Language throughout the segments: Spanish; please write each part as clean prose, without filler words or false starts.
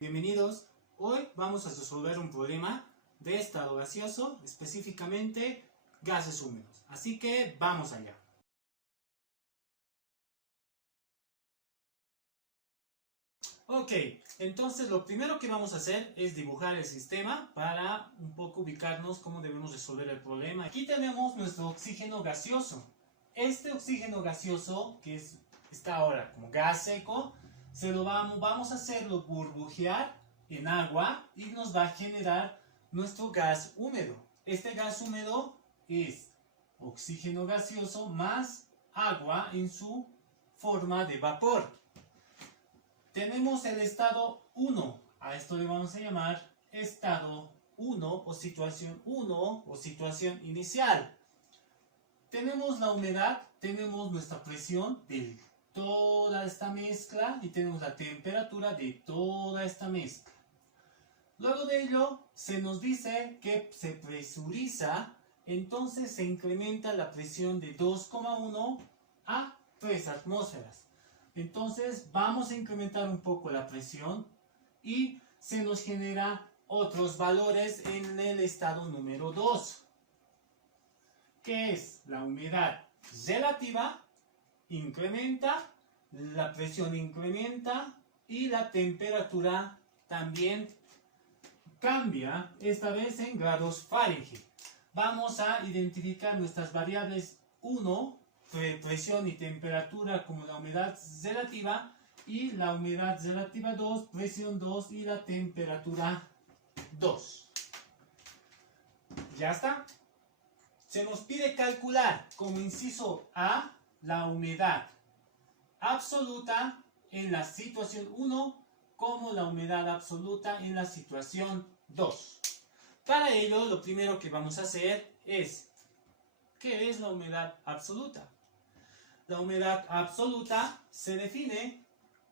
Bienvenidos, hoy vamos a resolver un problema de estado gaseoso, específicamente gases húmedos. Así que vamos allá. Ok, entonces lo primero que vamos a hacer es dibujar el sistema para un poco ubicarnos cómo debemos resolver el problema. Aquí tenemos nuestro oxígeno gaseoso. Este oxígeno gaseoso, que está ahora como gas seco, vamos a hacerlo burbujear en agua y nos va a generar nuestro gas húmedo. Este gas húmedo es oxígeno gaseoso más agua en su forma de vapor. Tenemos el estado 1, a esto le vamos a llamar estado 1 o situación inicial. Tenemos la humedad, tenemos nuestra presión de toda esta mezcla y tenemos la temperatura de toda esta mezcla. Luego de ello se nos dice que se presuriza, entonces se incrementa la presión de 2,1 a 3 atmósferas. Entonces vamos a incrementar un poco la presión y se nos genera otros valores en el estado número 2, que es la humedad relativa, incrementa, la presión incrementa y la temperatura también cambia, esta vez en grados Fahrenheit. Vamos a identificar nuestras variables 1, presión y temperatura, como la humedad relativa, y la humedad relativa 2, presión 2 y la temperatura 2. ¿Ya está? Se nos pide calcular como inciso A la humedad absoluta en la situación 1 como la humedad absoluta en la situación 2. Para ello, lo primero que vamos a hacer es, ¿qué es la humedad absoluta? La humedad absoluta se define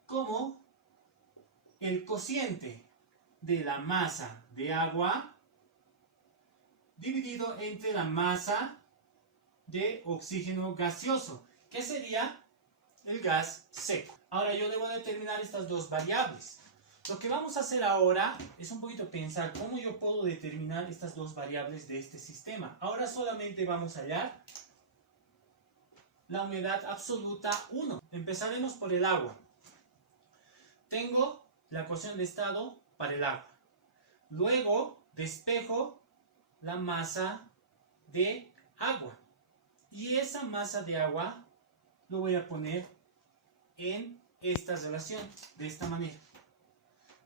como el cociente de la masa de agua dividido entre la masa de oxígeno gaseoso, que sería el gas seco. Ahora yo debo determinar estas dos variables. Lo que vamos a hacer ahora es un poquito pensar cómo yo puedo determinar estas dos variables de este sistema. Ahora solamente vamos a hallar la humedad absoluta 1. Empezaremos por el agua. Tengo la ecuación de estado para el agua. Luego despejo la masa de agua. Y esa masa de agua lo voy a poner en esta relación, de esta manera.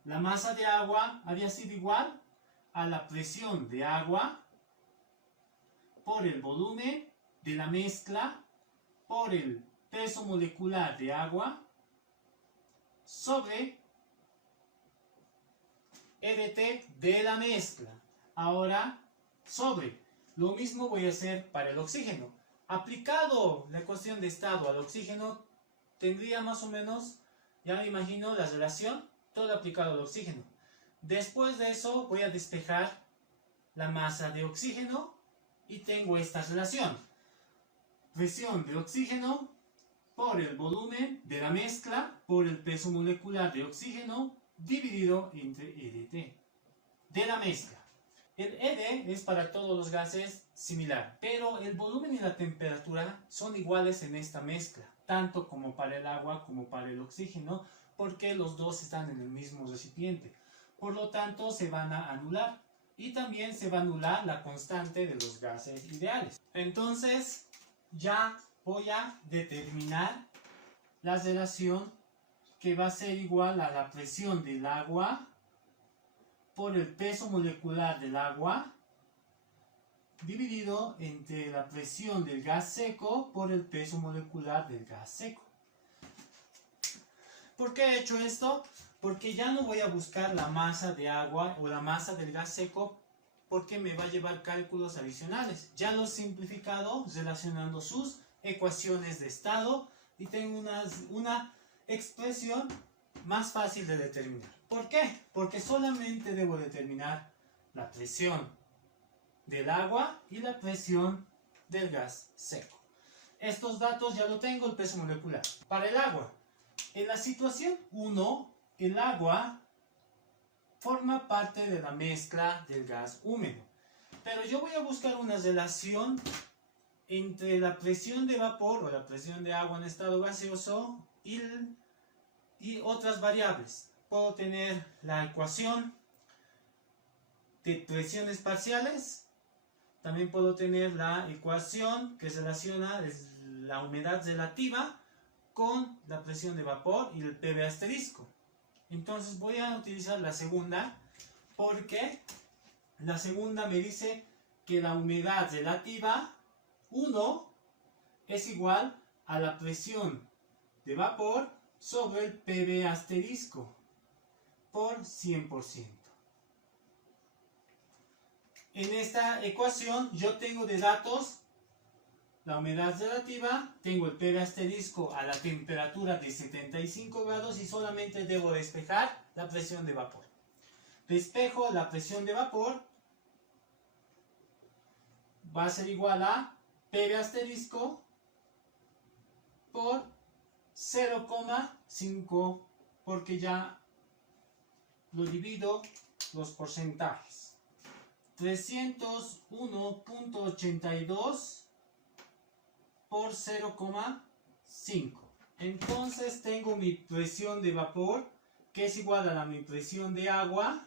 La masa de agua había sido igual a la presión de agua por el volumen de la mezcla por el peso molecular de agua sobre EDT de la mezcla. Ahora sobre, lo mismo voy a hacer para el oxígeno. Aplicado la ecuación de estado al oxígeno, tendría más o menos, ya me imagino la relación, todo aplicado al oxígeno. Después de eso voy a despejar la masa de oxígeno y tengo esta relación. Presión de oxígeno por el volumen de la mezcla por el peso molecular de oxígeno dividido entre EDT de la mezcla. El ED es para todos los gases similar, pero el volumen y la temperatura son iguales en esta mezcla, tanto como para el agua como para el oxígeno, porque los dos están en el mismo recipiente. Por lo tanto, se van a anular. Y también se va a anular la constante de los gases ideales. Entonces, ya voy a determinar la relación que va a ser igual a la presión del agua por el peso molecular del agua dividido entre la presión del gas seco por el peso molecular del gas seco. ¿Por qué he hecho esto? Porque ya no voy a buscar la masa de agua o la masa del gas seco, porque me va a llevar cálculos adicionales. Ya lo he simplificado relacionando sus ecuaciones de estado y tengo una expresión más fácil de determinar. ¿Por qué? Porque solamente debo determinar la presión del agua y la presión del gas seco. Estos datos ya lo tengo, el peso molecular. Para el agua, en la situación 1, el agua forma parte de la mezcla del gas húmedo. Pero yo voy a buscar una relación entre la presión de vapor o la presión de agua en estado gaseoso y otras variables. Puedo tener la ecuación de presiones parciales. También puedo tener la ecuación que relaciona la humedad relativa con la presión de vapor y el PV asterisco. Entonces voy a utilizar la segunda porque la segunda me dice que la humedad relativa 1 es igual a la presión de vapor sobre el PV asterisco por 100%. En esta ecuación yo tengo de datos la humedad relativa, tengo el PV asterisco a la temperatura de 75 grados y solamente debo despejar la presión de vapor. Despejo la presión de vapor, va a ser igual a PV asterisco por 0,5 porque ya lo divido los porcentajes. 301.82 por 0,5. Entonces tengo mi presión de vapor que es igual a mi presión de agua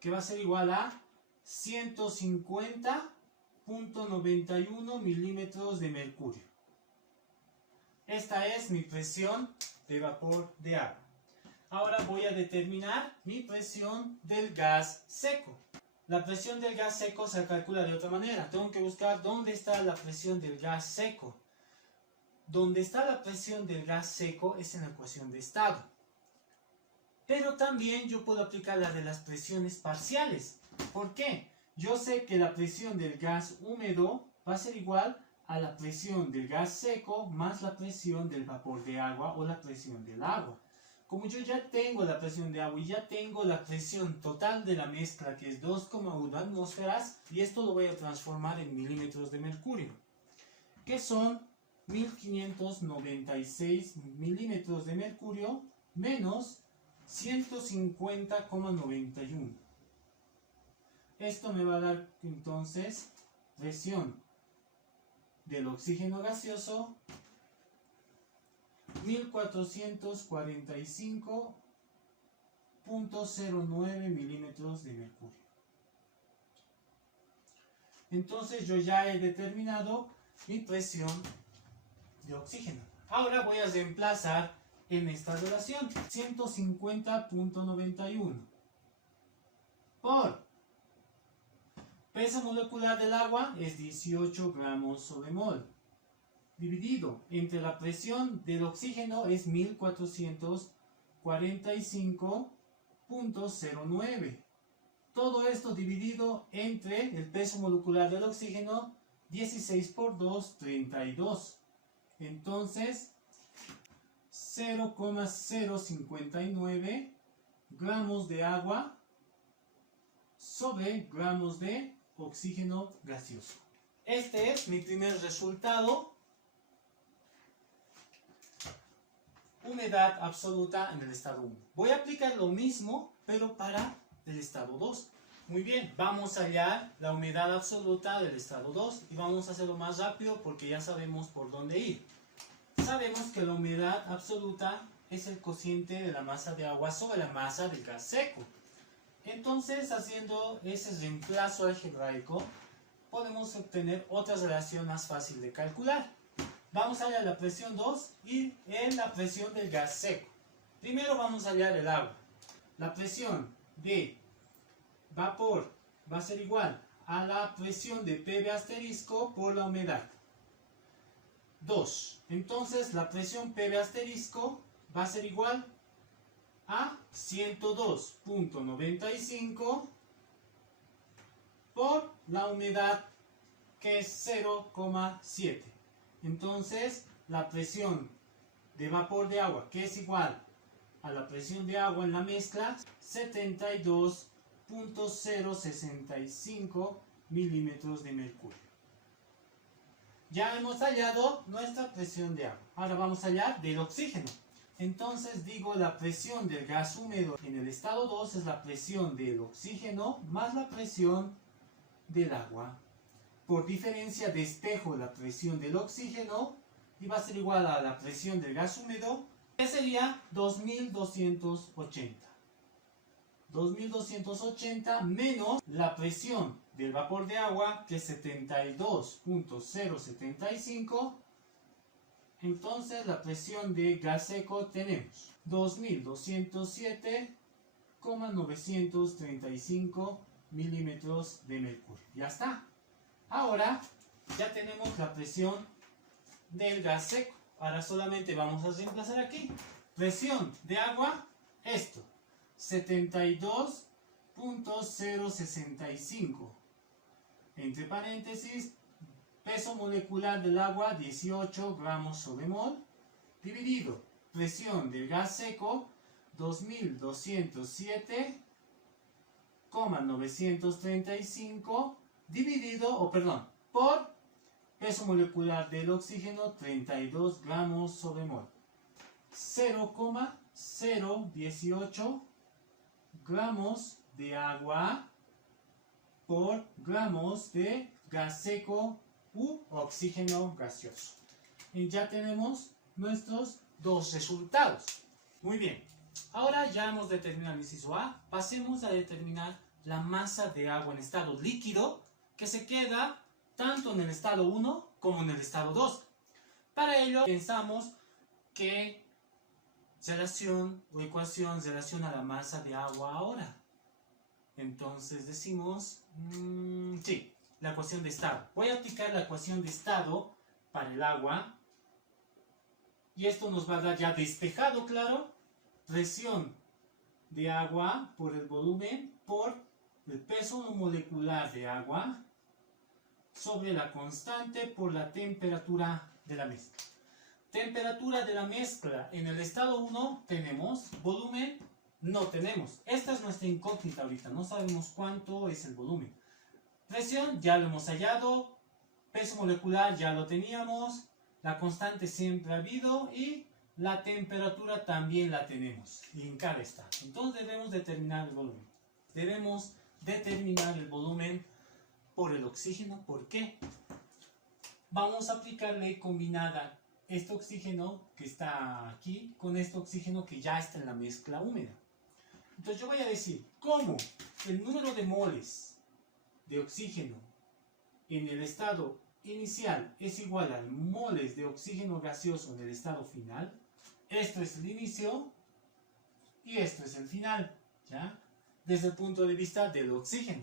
que va a ser igual a 150.91 milímetros de mercurio. Esta es mi presión de vapor de agua. Ahora voy a determinar mi presión del gas seco. La presión del gas seco se calcula de otra manera. Tengo que buscar dónde está la presión del gas seco. Donde está la presión del gas seco es en la ecuación de estado. Pero también yo puedo aplicar la de las presiones parciales. ¿Por qué? Yo sé que la presión del gas húmedo va a ser igual a la presión del gas seco más la presión del vapor de agua o la presión del agua. Como yo ya tengo la presión de agua y ya tengo la presión total de la mezcla que es 2,1 atmósferas, y esto lo voy a transformar en milímetros de mercurio, que son 1596 milímetros de mercurio menos 150,91. Esto me va a dar entonces presión del oxígeno gaseoso 1445.09 milímetros de mercurio. Entonces yo ya he determinado mi presión de oxígeno. Ahora voy a reemplazar en esta relación 150.91 por peso molecular del agua es 18 gramos sobre mol, dividido entre la presión del oxígeno es 1445.09. Todo esto dividido entre el peso molecular del oxígeno, 16 por 2, 32. Entonces, 0,059 gramos de agua sobre gramos de oxígeno gaseoso. Este es mi primer resultado. Humedad absoluta en el estado 1. Voy a aplicar lo mismo, pero para el estado 2. Muy bien, vamos a hallar la humedad absoluta del estado 2 y vamos a hacerlo más rápido porque ya sabemos por dónde ir. Sabemos que la humedad absoluta es el cociente de la masa de agua sobre la masa del gas seco. Entonces, haciendo ese reemplazo algebraico, podemos obtener otra relación más fácil de calcular. Vamos a hallar la presión 2 y la presión del gas seco. Primero vamos a hallar el agua. La presión de vapor va a ser igual a la presión de PV asterisco por la humedad. 2. Entonces la presión PV asterisco va a ser igual a 102.95 por la humedad que es 0,7. Entonces la presión de vapor de agua, que es igual a la presión de agua en la mezcla, 72.065 milímetros de mercurio. Ya hemos hallado nuestra presión de agua. Ahora vamos a hallar del oxígeno. Entonces digo la presión del gas húmedo en el estado 2 es la presión del oxígeno más la presión del agua. Por diferencia despejo la presión del oxígeno y va a ser igual a la presión del gas húmedo, que sería 2280. 2280 menos la presión del vapor de agua, que es 72.075. Entonces la presión de gas seco tenemos 2207,935 milímetros de mercurio. Ya está. Ahora ya tenemos la presión del gas seco. Ahora solamente vamos a reemplazar aquí. Presión de agua, esto. 72.065. Entre paréntesis, peso molecular del agua 18 gramos sobre mol, dividido presión del gas seco 2207,935 dividido, por peso molecular del oxígeno 32 gramos sobre mol. 0,018 gramos de agua por gramos de gas seco u oxígeno gaseoso. Y ya tenemos nuestros dos resultados. Muy bien. Ahora ya hemos determinado el inciso A. Pasemos a determinar la masa de agua en estado líquido que se queda tanto en el estado 1 como en el estado 2. Para ello pensamos que relación o ecuación relaciona la masa de agua ahora. Entonces decimos, sí, la ecuación de estado. Voy a aplicar la ecuación de estado para el agua. Y esto nos va a dar ya despejado, claro, presión de agua por el volumen por el peso molecular de agua sobre la constante por la temperatura de la mezcla. Temperatura de la mezcla en el estado 1 tenemos, volumen no tenemos. Esta es nuestra incógnita ahorita, no sabemos cuánto es el volumen. Presión ya lo hemos hallado, peso molecular ya lo teníamos, la constante siempre ha habido y la temperatura también la tenemos. Y en cada está. Entonces debemos determinar el volumen. Debemos determinar el volumen por el oxígeno. ¿Por qué? Vamos a aplicarle combinada este oxígeno que está aquí con este oxígeno que ya está en la mezcla húmeda. Entonces yo voy a decir, ¿cómo el número de moles de oxígeno en el estado inicial es igual al moles de oxígeno gaseoso en el estado final? Esto es el inicio y esto es el final, ¿ya? Desde el punto de vista del oxígeno.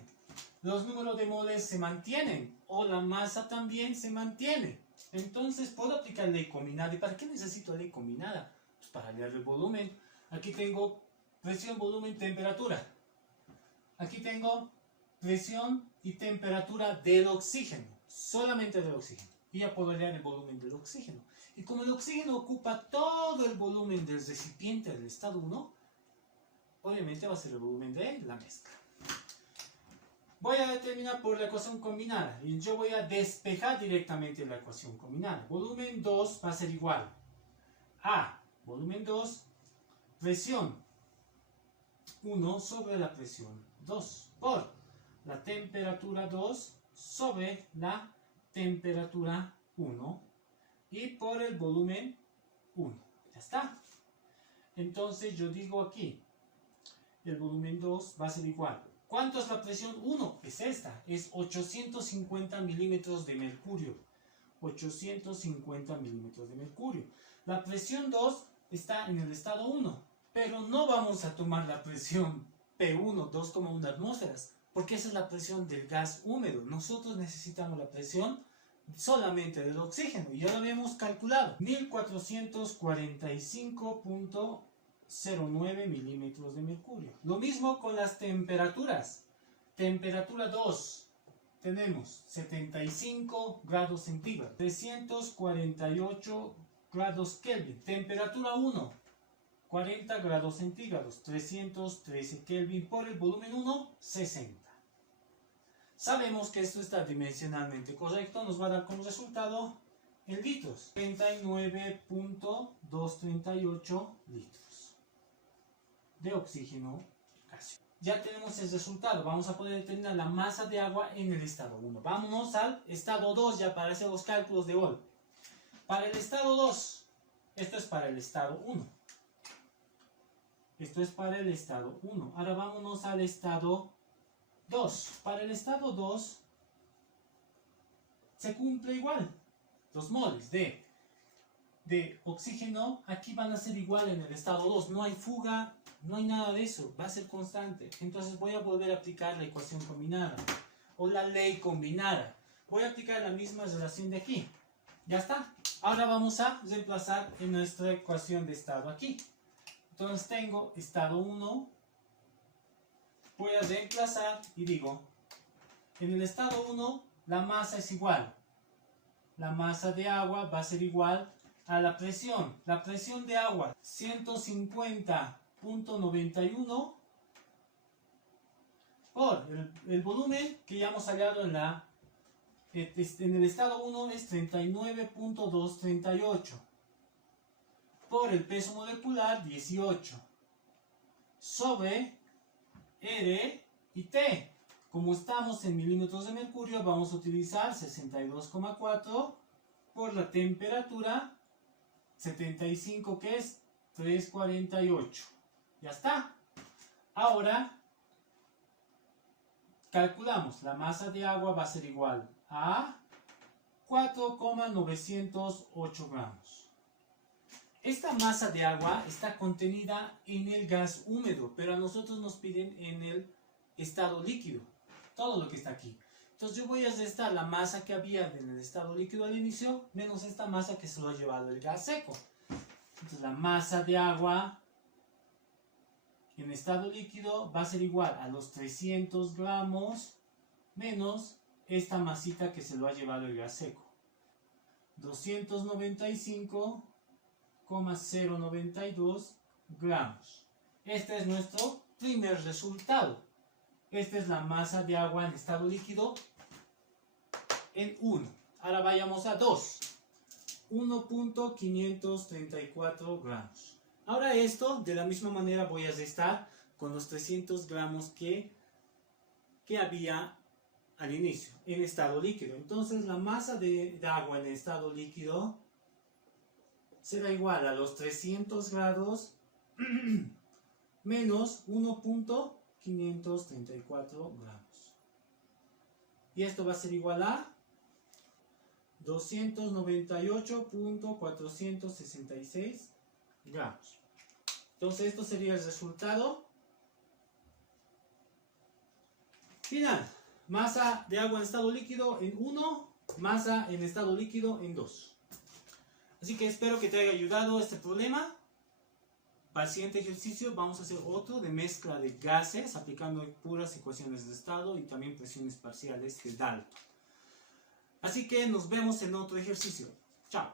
Los números de moles se mantienen o la masa también se mantiene. Entonces puedo aplicar ley combinada. ¿Y para qué necesito ley combinada? Pues para hallar el volumen. Aquí tengo presión, volumen, temperatura. Aquí tengo presión y temperatura del oxígeno. Solamente del oxígeno. Y ya puedo hallar el volumen del oxígeno. Y como el oxígeno ocupa todo el volumen del recipiente del estado 1, obviamente va a ser el volumen de la mezcla. Voy a determinar por la ecuación combinada. Y yo voy a despejar directamente la ecuación combinada. Volumen 2 va a ser igual a volumen 2, presión 1 sobre la presión 2 por la temperatura 2 sobre la temperatura 1 y por el volumen 1. Ya está. Entonces yo digo aquí, el volumen 2 va a ser igual. ¿Cuánto es la presión 1? Es esta, es 850 milímetros de mercurio. 850 milímetros de mercurio. La presión 2 está en el estado 1, pero no vamos a tomar la presión P1, 2,1 atmósferas, porque esa es la presión del gas húmedo. Nosotros necesitamos la presión solamente del oxígeno, y ya lo habíamos calculado. 1445,09 milímetros de mercurio. Lo mismo con las temperaturas. Temperatura 2 tenemos 75 grados centígrados, 348 grados Kelvin. Temperatura 1, 40 grados centígrados, 313 Kelvin por el volumen 1, 60. Sabemos que esto está dimensionalmente correcto, nos va a dar como resultado en litros. 39.238 litros de oxígeno gaseoso. Ya tenemos el resultado. Vamos a poder determinar la masa de agua en el estado 1. Vámonos al estado 2 ya para hacer los cálculos de golpe. Para el estado 2, esto es para el estado 1. Esto es para el estado 1. Ahora vámonos al estado 2. Para el estado 2 se cumple igual. Los moles de oxígeno aquí van a ser igual en el estado 2. No hay fuga, no hay nada de eso. Va a ser constante. Entonces voy a volver a aplicar la ecuación combinada. O la ley combinada. Voy a aplicar la misma relación de aquí. Ya está. Ahora vamos a reemplazar en nuestra ecuación de estado aquí. Entonces tengo estado 1. Voy a reemplazar y digo, en el estado 1 la masa es igual. La masa de agua va a ser igual a la presión. La presión de agua, 150.91 por el volumen que ya hemos hallado en el estado 1 es 39.238 por el peso molecular 18 sobre R y T. Como estamos en milímetros de mercurio, vamos a utilizar 62,4 por la temperatura 75, que es 348. Ya está. Ahora calculamos. La masa de agua va a ser igual a 4,908 gramos. Esta masa de agua está contenida en el gas húmedo, pero a nosotros nos piden en el estado líquido. Todo lo que está aquí. Entonces yo voy a restar la masa que había en el estado líquido al inicio, menos esta masa que se lo ha llevado el gas seco. Entonces la masa de agua en estado líquido va a ser igual a los 300 gramos menos esta masita que se lo ha llevado el gas seco. 295,092 gramos. Este es nuestro primer resultado. Esta es la masa de agua en estado líquido en 1. Ahora vayamos a 2. 1.534 gramos. Ahora esto, de la misma manera, voy a restar con los 300 gramos que había al inicio, en estado líquido. Entonces la masa de agua en estado líquido será igual a los 300 grados menos 1.534 gramos. Y esto va a ser igual a 298.466 gramos. Entonces esto sería el resultado final. Masa de agua en estado líquido en 1, masa en estado líquido en 2. Así que espero que te haya ayudado este problema. Para el siguiente ejercicio vamos a hacer otro de mezcla de gases aplicando puras ecuaciones de estado y también presiones parciales de Dalton. Así que nos vemos en otro ejercicio. Chao.